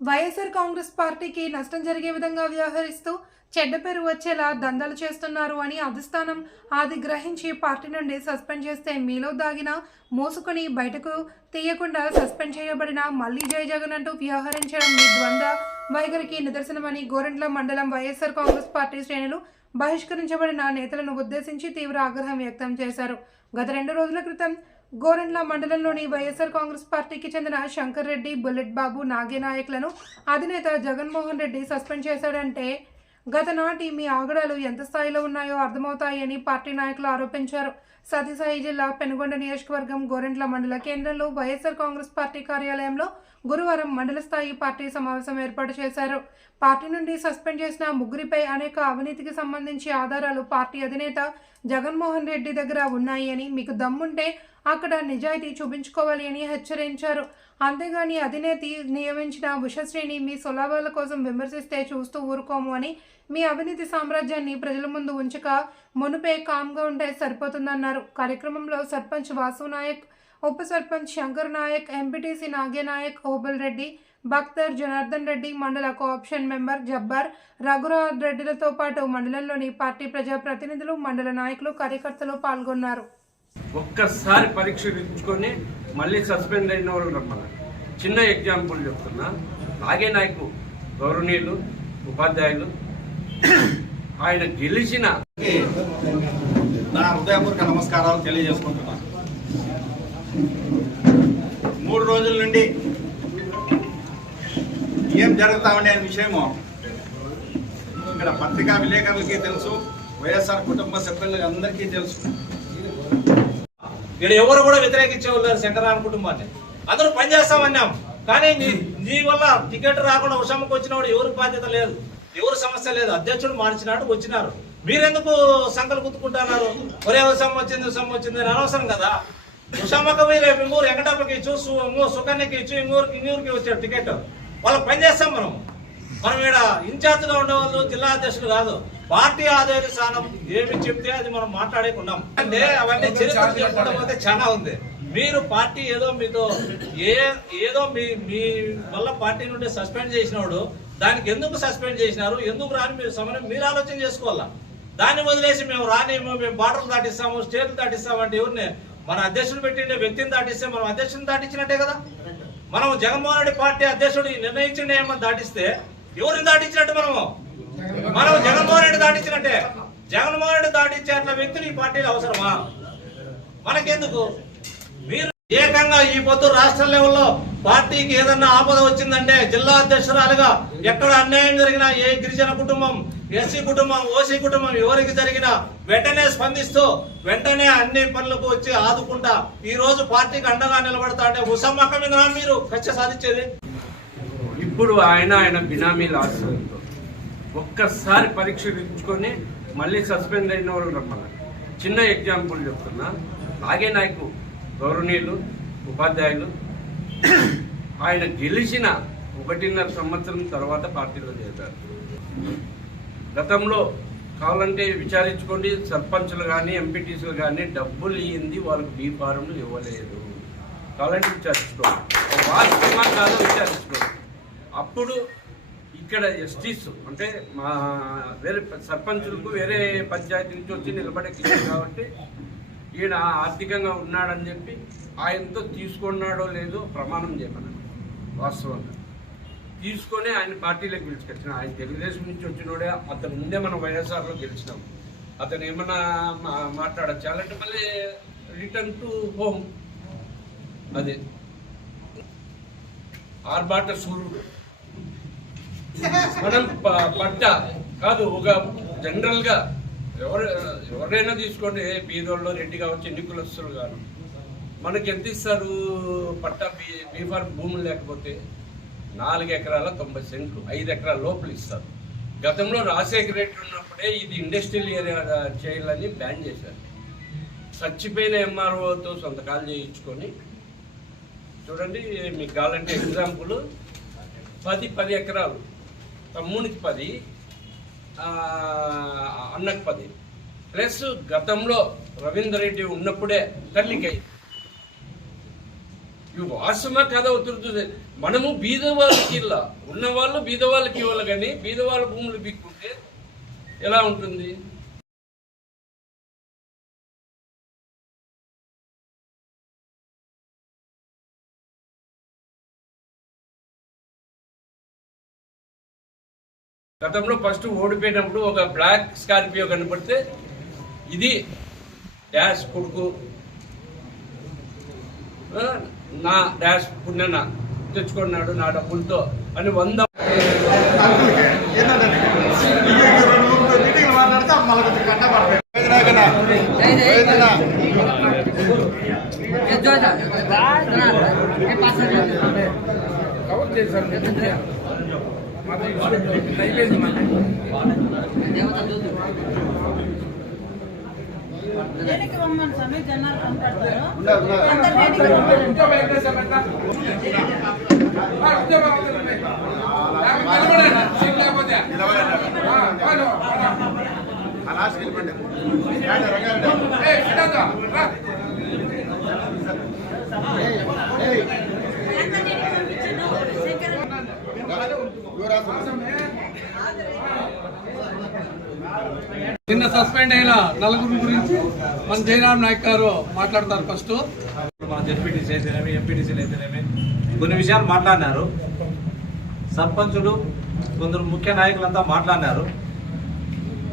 వైఎస్ఆర్ కాంగ్రెస్ పార్టీకి నష్టం జరిగే విధంగా వ్యవహరిస్తూ చెడ్డ పేరు వచ్చేలా దందాలు చేస్తున్నారు అని అధిష్టానం అది గ్రహించి పార్టీ నుండి సస్పెండ్ చేస్తే మీలో దాగిన మోసుకొని బయటకు తీయకుండా సస్పెండ్ చేయబడిన మళ్ళీ జయ జగన్ అంటూ వ్యవహరించడం మీ ద్వంద్వ వైఖరికి నిదర్శనమని గోరెంట్ల మండలం వైఎస్ఆర్ కాంగ్రెస్ పార్టీ శ్రేణులు బహిష్కరించబడిన నేతలను ఉద్దేశించి తీవ్ర ఆగ్రహం వ్యక్తం చేశారు. గత రెండు రోజుల క్రితం గోరెంట్ల మండలంలోని వైఎస్ఆర్ కాంగ్రెస్ పార్టీకి చెందిన శంకర్ రెడ్డి బుల్లెట్ బాబు నాగే నాయకులను అధినేత జగన్మోహన్ రెడ్డి సస్పెండ్ చేశాడంటే గత నాటి మీ ఆగడాలు ఎంత స్థాయిలో ఉన్నాయో అర్థమవుతాయని పార్టీ నాయకులు ఆరోపించారు. సతీసాయి జిల్లా పెనుగొండ నియోజకవర్గం గోరెంట్ల మండల కేంద్రంలో వైఎస్ఆర్ కాంగ్రెస్ పార్టీ కార్యాలయంలో గురువారం మండల స్థాయి పార్టీ సమావేశం ఏర్పాటు చేశారు. పార్టీ నుండి సస్పెండ్ చేసిన ముగ్గురిపై అనేక అవినీతికి సంబంధించి ఆధారాలు పార్టీ అధినేత జగన్మోహన్ రెడ్డి దగ్గర ఉన్నాయి అని మీకు దమ్ముంటే అక్కడ నిజాయితీ చూపించుకోవాలి అని హెచ్చరించారు. అంతేగాని అధినేతి నియమించిన ఉషశ్రీని మీ సులాభాల కోసం విమర్శిస్తే చూస్తూ ఊరుకోము అని మీ అవినీతి సామ్రాజ్యాన్ని ప్రజల ముందు ఉంచక మునుపే కామ్గా ఉంటే సరిపోతుందన్నారు. కార్యక్రమంలో సర్పంచ్ వాసు నాయక్ ఉప సర్పంచ్ శంకర్ నాయక్ ఎంపీటీసీ నాగేనాయక్ ఓబల్ రెడ్డి బక్తర్ జనార్దన్ రెడ్డి మండల కోఆప్షన్ మెంబర్ జబ్బార్ రఘురాజ్ రెడ్డిలతో పాటు మండలంలోని పార్టీ ప్రజా ప్రతినిధులు మండల నాయకులు కార్యకర్తలు పాల్గొన్నారు. ఒక్కసారి పరీక్షించుకొని మళ్ళీ సస్పెండ్ అయిన వాళ్ళు రమ్మన్నారు. చిన్న ఎగ్జాంపుల్ చెప్తున్నా. నాగే నాయకు గౌరవనీయులు ఉపాధ్యాయులు ఆయన గెలిచిన నా హృదయపూర్వక నమస్కారాలు తెలియజేసుకుంటున్నాను మూడు రోజుల నుండి ఏం జరుగుతా ఉండే అనే విషయము ఇక్కడ పత్రికా విలేకరులకి తెలుసు వైఎస్ఆర్ కుటుంబ సభ్యులకి అందరికీ తెలుసు. ఇక్కడ ఎవరు కూడా వ్యతిరేకించే వాళ్ళు కుటుంబాన్ని. అందరూ పనిచేస్తామన్నాం. కానీ నీ వల్ల టికెట్ రాకుండా ఉషమ్మకు వచ్చినవాడు ఎవరికి బాధ్యత లేదు. ఎవరు సమస్య లేదు. అధ్యక్షుడు మార్చినాడు వచ్చినారు. మీరెందుకు సంకలు గుర్తుకుంటున్నారు ఒరే ఉషమ్మ వచ్చింది ఉషమ్మ వచ్చింది అని అనవసరం కదా? ఉషమ్మకు రేపు ఇంగూరు వెంకటప్పకి ఇచ్చు సుకన్యకి ఇచ్చు ఇంగూరుకి ఇంగూరుకి వచ్చాడు టికెట్. వాళ్ళకి పని చేస్తాం మనం. మనం ఇక్కడ ఇన్ఛార్జ్గా ఉండేవాళ్ళు జిల్లా అధ్యక్షులు కాదు. పార్టీ ఆదాయ స్థానం ఏమి చెప్తే అది మనం మాట్లాడేకున్నాం అంటే అవన్నీ చరిత్ర చెప్పుకుంటూ పోతే చాలా ఉంది. మీరు పార్టీ ఏదో మీతో ఏ ఏదో మీ మీ వల్ల పార్టీ నుండి సస్పెండ్ చేసినోడు దానికి ఎందుకు సస్పెండ్ చేసినారు ఎందుకు రాని మీరు సమయం మీరు ఆలోచన చేసుకోవాలా? దాన్ని వదిలేసి మేము రానేమో మేము బార్డర్లు దాటిస్తాము స్టేట్లు దాటిస్తాము అంటే ఎవరిని? మన అధ్యక్షుడు పెట్టిండే వ్యక్తిని దాటిస్తే మనం అధ్యక్షుని దాటించినట్టే కదా? మనం జగన్మోహన్ రెడ్డి పార్టీ అధ్యక్షుడు నిర్ణయించిన ఏమని దాటిస్తే ఎవరిని దాటించినట్టు మనము? మనం జగన్మోహన్ రెడ్డి దాటించినట్టే. జగన్మోహన్ రెడ్డి దాటించే అట్లా వ్యక్తులు ఈ పార్టీలు అవసరమా? మనకెందుకు? మీరు ఏకంగా ఈ పొద్దు రాష్ట్ర లెవెల్లో పార్టీకి ఏదన్నా ఆపద వచ్చిందంటే జిల్లా అధ్యక్షురాలుగా ఎక్కడ అన్యాయం జరిగినా ఏ గిరిజన కుటుంబం ఎస్సీ కుటుంబం ఓసీ కుటుంబం ఎవరికి జరిగినా వెంటనే స్పందిస్తూ వెంటనే అన్ని పనులకు వచ్చి ఆదుకుంటా ఈ రోజు పార్టీకి అండగా నిలబడతా అంటే ఉసమ్మక్క మీద మీరు? కక్ష సాధించేది? ఇప్పుడు ఆయన ఆయన బినామీల ఆశ్రయంతో ఒక్కసారి పరీక్షించుకొని మళ్ళీ సస్పెండ్ అయిన వాళ్ళు రమ్మన్నారు. చిన్న ఎగ్జాంపుల్ చెప్తున్నా. నాగే నాయకు గౌరవనీయులు ఉపాధ్యాయులు ఆయన గెలిచిన ఒకటిన్నర సంవత్సరం తర్వాత పార్టీలో చేశారు గతంలో కావాలంటే విచారించుకోండి సర్పంచులు కానీ ఎంపీటీసీలు కానీ డబ్బులు ఇయ్యింది వాళ్ళకి బీ ఫారంలు ఇవ్వలేదు. కావాలంటే విచారించుకోండి. వాస్తవమా కాదో విచారించుకోండి. అప్పుడు ఇక్కడ ఎస్టీస్ అంటే మా వేరే సర్పంచులకు వేరే పంచాయతీ నుంచి వచ్చి నిలబడే కాబట్టి ఈయన ఆర్థికంగా ఉన్నాడని చెప్పి ఆయనతో తీసుకున్నాడో లేదో ప్రమాణం చేయమన్నాను వాస్తవంగా. తీసుకొని ఆయన పార్టీలోకి పిలుచుకొచ్చిన. ఆయన తెలుగుదేశం నుంచి వచ్చినోడే అతను ముందే మనం వైఎస్ఆర్లో గెలిచినాం. అతను ఏమన్నా మా- మాట్లాడచ్చా? అంటే మళ్ళీ రిటర్న్ టు హోమ్. అదే. ఆర్బాట సూర్యుడు. మనం ప- పట్ట కాదు ఒక జనరల్గా ఎవరు ఎవరైనా తీసుకోండి. బీదోళ్ళు రెడ్డి కావచ్చు ఎన్ని కులస్తులు కాదు మనకి ఎంత ఇస్తారు? పట్ట బీ బీఫార్ భూములు లేకపోతే నాలుగు ఎకరాల తొంభై సెంట్లు ఐదు ఎకరాల లోపల ఇస్తారు. గతంలో రాజశేఖర రెడ్డి ఉన్నప్పుడే ఇది ఇండస్ట్రియల్ ఏరియా చేయాలని బ్యాన్ చేశారు. చచ్చిపోయిన ఎంఆర్ఓతో సొంతకాలు చేయించుకొని చూడండి మీకు కావాలంటే ఎగ్జాంపుల్ పది పది ఎకరాలు తమ్మునికి పది ఆ, అన్నకు పది. ప్లస్ గతంలో రవీందర్ రెడ్డి ఉన్నప్పుడే తల్లికై. ఇవి వాస్తవమా కథ ఉతురుతుంది. మనము బీదవాళ్ళకి ఇలా ఉన్న వాళ్ళు ఇవ్వాలి కానీ బీదవాళ్ళ భూములు బిక్కుంటే ఎలా ఉంటుంది? గతంలో ఫస్ట్ ఓడిపోయినప్పుడు ఒక బ్లాక్ స్కార్పియో కనపడితే ఇది డాష్ కొడుకు నా డాష్ పుణ్యన తెచ్చుకున్నాడు నా డబ్బులతో అని వంద కవర్ చేశాను అయిపోయింది దేనికి రమ్మని స్వామి జనాలు కనపడతారు నిన్న సస్పెండ్ అయిన నలుగురు గురించి మన జయరామ్ నాయక్ గారు మాట్లాడతారు ఫస్ట్. మన జెడ్పీటీసీ అయితేనేమి ఎంపీటీసీలు అయితేనేమి కొన్ని విషయాలు మాట్లాడినారు. సర్పంచులు కొందరు ముఖ్య నాయకులంతా మాట్లాడినారు.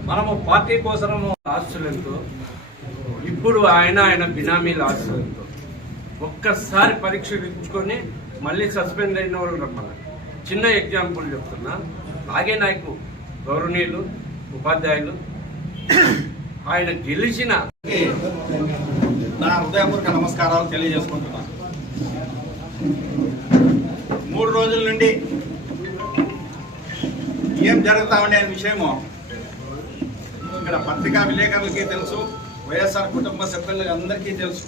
మనము పార్టీ కోసము ఆస్తులతో ఇప్పుడు ఆయన ఆయన బినామీల ఆస్తులతో ఒక్కసారి పరీక్షించుకొని మళ్ళీ సస్పెండ్ అయిన వాళ్ళు రమ్మన్నారు. చిన్న ఎగ్జాంపుల్ చెప్తున్నా. నాగే నాయకు గౌరవనీయులు ఉపాధ్యాయులు ఆయన గెలిచిన నా హృదయపూర్వక నమస్కారాలు తెలియజేసుకుంటున్నాను మూడు రోజుల నుండి ఏం జరుగుతా ఉండే అనే విషయము ఇక్కడ పత్రికా విలేకరులకి తెలుసు వైఎస్ఆర్ కుటుంబ సభ్యులకి అందరికీ తెలుసు.